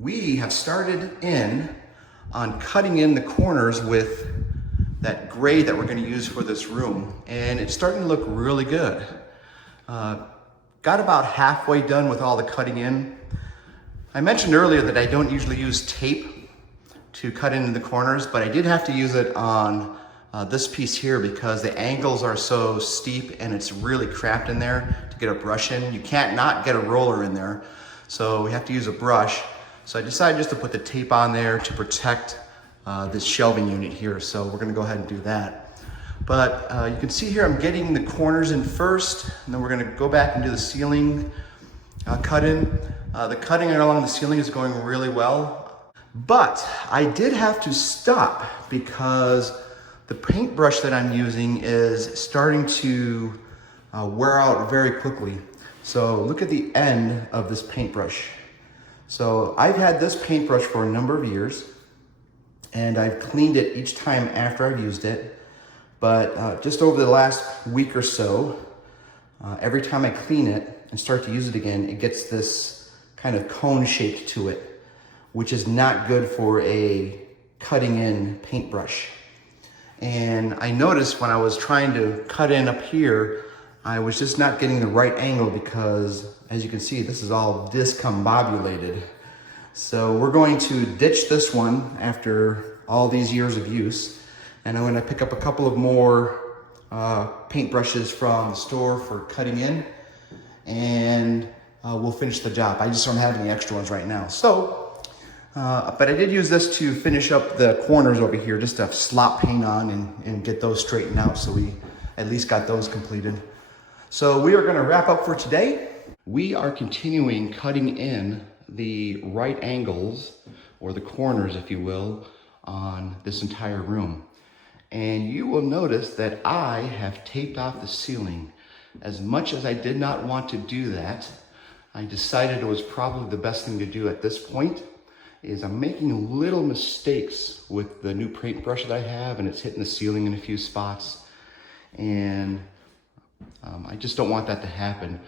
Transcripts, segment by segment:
We have started in on cutting in the corners with that gray that we're going to use for this room, and it's starting to look really good. Got about halfway done with all the cutting in. I mentioned earlier that I don't usually use tape to cut into the corners, but I did have to use it on this piece here because the angles are so steep and it's really cramped in there to get a brush in. You can't not get a roller in there, so we have to use a brush. So I decided just to put the tape on there to protect this shelving unit here. So we're gonna go ahead and do that. But you can see here I'm getting the corners in first, and then we're gonna go back and do the ceiling cut in. The cutting along the ceiling is going really well, but I did have to stop because the paintbrush that I'm using is starting to wear out very quickly. So look at the end of this paintbrush. So I've had this paintbrush for a number of years, and I've cleaned it each time after I've used it. But just over the last week or so, every time I clean it and start to use it again, it gets this kind of cone shape to it, which is not good for a cutting in paintbrush. And I noticed when I was trying to cut in up here, I was just not getting the right angle because, as you can see, this is all discombobulated. So we're going to ditch this one after all these years of use, and I'm going to pick up a couple of more paintbrushes from the store for cutting in, and we'll finish the job. I just don't have any extra ones right now. So, but I did use this to finish up the corners over here, just to slop paint on and get those straightened out, so we at least got those completed. So we are going to wrap up for today. We are continuing cutting in the right angles, or the corners, if you will, on this entire room. And you will notice that I have taped off the ceiling. As much as I did not want to do that, I decided it was probably the best thing to do at this point. Is I'm making little mistakes with the new paintbrush that I have, and it's hitting the ceiling in a few spots. And I just don't want that to happen.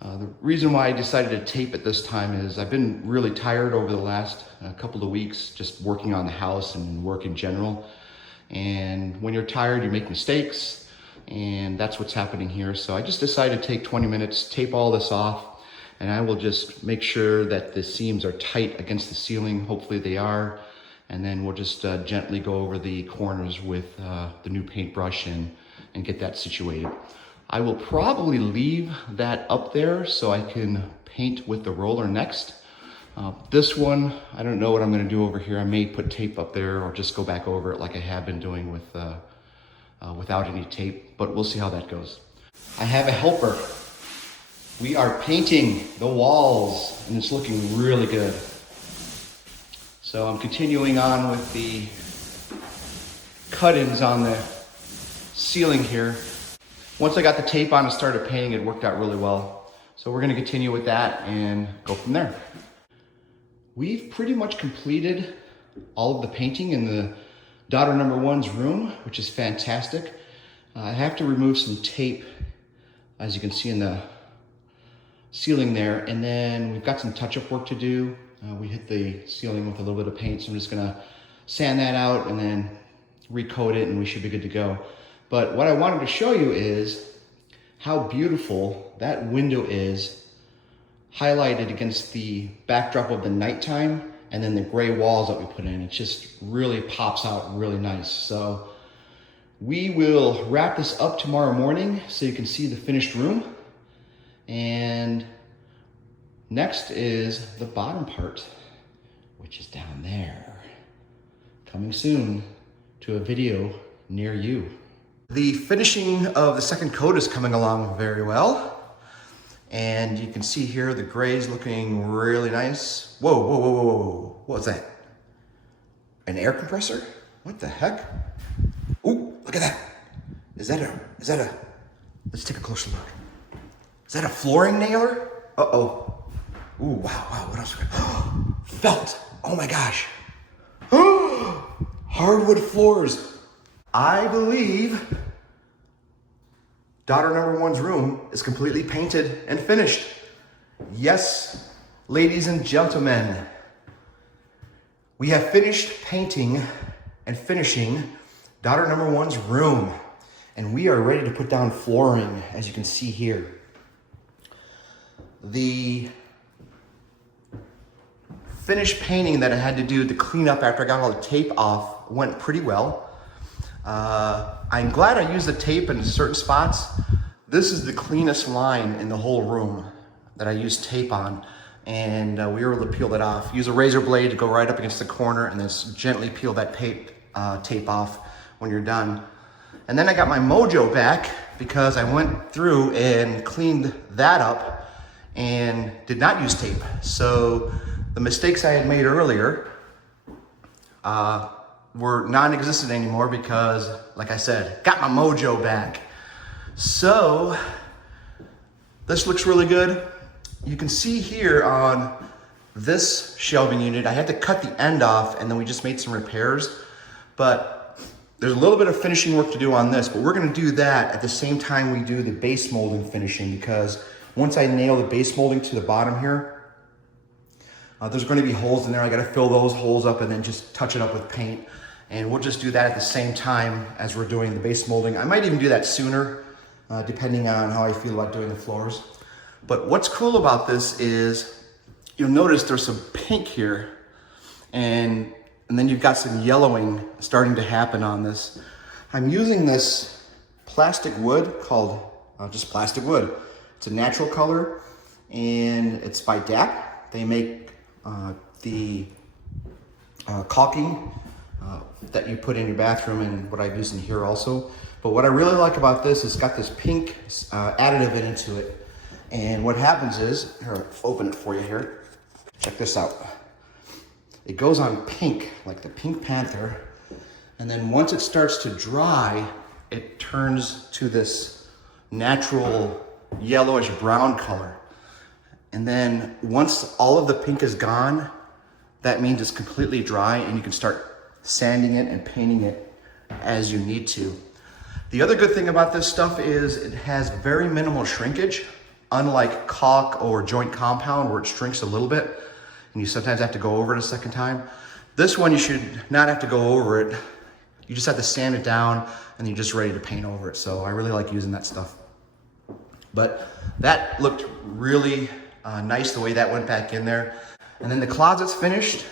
The reason why I decided to tape it this time is I've been really tired over the last couple of weeks just working on the house and work in general. And when you're tired, you make mistakes, and that's what's happening here. So I just decided to take 20 minutes, tape all this off, and I will just make sure that the seams are tight against the ceiling. Hopefully they are. And then we'll just gently go over the corners with the new paintbrush and get that situated. I will probably leave that up there so I can paint with the roller next. This one, I don't know what I'm gonna do over here. I may put tape up there or just go back over it like I have been doing with without any tape, but we'll see how that goes. I have a helper. We are painting the walls, and it's looking really good. So I'm continuing on with the cut-ins on the ceiling here. Once I got the tape on and started painting, it worked out really well. So we're gonna continue with that and go from there. We've pretty much completed all of the painting in the daughter number one's room, which is fantastic. I have to remove some tape, as you can see in the ceiling there, and then we've got some touch-up work to do. We hit the ceiling with a little bit of paint, so I'm just gonna sand that out and then recoat it, and we should be good to go. But what I wanted to show you is how beautiful that window is highlighted against the backdrop of the nighttime and then the gray walls that we put in. It just really pops out really nice. So we will wrap this up tomorrow morning so you can see the finished room. And next is the bottom part, which is down there. Coming soon to a video near you. The finishing of the second coat is coming along very well. And you can see here the gray is looking really nice. Whoa, whoa, whoa, whoa, whoa. What was that? An air compressor? What the heck? Ooh, look at that. Is that a, let's take a closer look. Is that a flooring nailer? Uh-oh. Ooh, wow, what else? Felt, oh my gosh. Hardwood floors. I believe daughter number one's room is completely painted and finished. Yes, ladies and gentlemen, We have finished painting and finishing daughter number one's room, and we are ready to put down flooring, as you can see here. The finished painting that I had to do to clean up after I got all the tape off went pretty well. I'm glad I used the tape in certain spots. This is the cleanest line in the whole room that I used tape on. And we were able to peel that off. Use a razor blade to go right up against the corner and then gently peel that tape off when you're done. And then I got my mojo back because I went through and cleaned that up and did not use tape. So the mistakes I had made earlier were non-existent anymore because, like I said, got my mojo back. So this looks really good. You can see here on this shelving unit, I had to cut the end off and then we just made some repairs. But there's a little bit of finishing work to do on this, but we're gonna do that at the same time we do the base molding finishing, because once I nail the base molding to the bottom here, there's gonna be holes in there. I gotta fill those holes up and then just touch it up with paint. And we'll just do that at the same time as we're doing the base molding. I might even do that sooner, depending on how I feel about doing the floors. But what's cool about this is you'll notice there's some pink here and then you've got some yellowing starting to happen on this. I'm using this plastic wood called just plastic wood. It's a natural color and it's by DAP. They make the caulking that you put in your bathroom and what I've used in here also. But what I really like about this is it's got this pink additive into it. And what happens is, here, I'll open it for you here. Check this out. It goes on pink, like the Pink Panther. And then once it starts to dry, it turns to this natural yellowish brown color. And then once all of the pink is gone, that means it's completely dry and you can start sanding it and painting it as you need to. The other good thing about this stuff is it has very minimal shrinkage. Unlike caulk or joint compound where it shrinks a little bit and you sometimes have to go over it a second time. This one you should not have to go over it. You just have to sand it down and you're just ready to paint over it. So I really like using that stuff. But that looked really nice the way that went back in there. And then the closet's finished.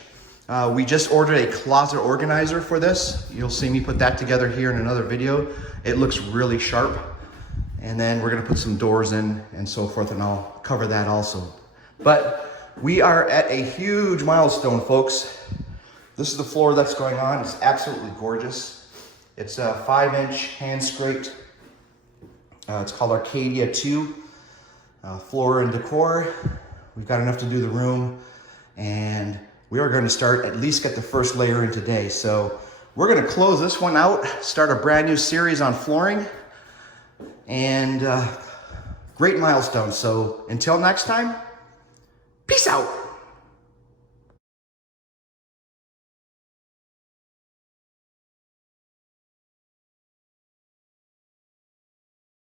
We just ordered a closet organizer for this. You'll see me put that together here in another video. It looks really sharp. And then we're gonna put some doors in and so forth, and I'll cover that also. But we are at a huge milestone, folks. This is the floor that's going on. It's absolutely gorgeous. It's a 5-inch hand scraped. It's called Arcadia 2. Floor and decor. We've got enough to do the room, and we are gonna start, at least get the first layer in today. So we're gonna close this one out, start a brand new series on flooring. And great milestone. So until next time, peace out.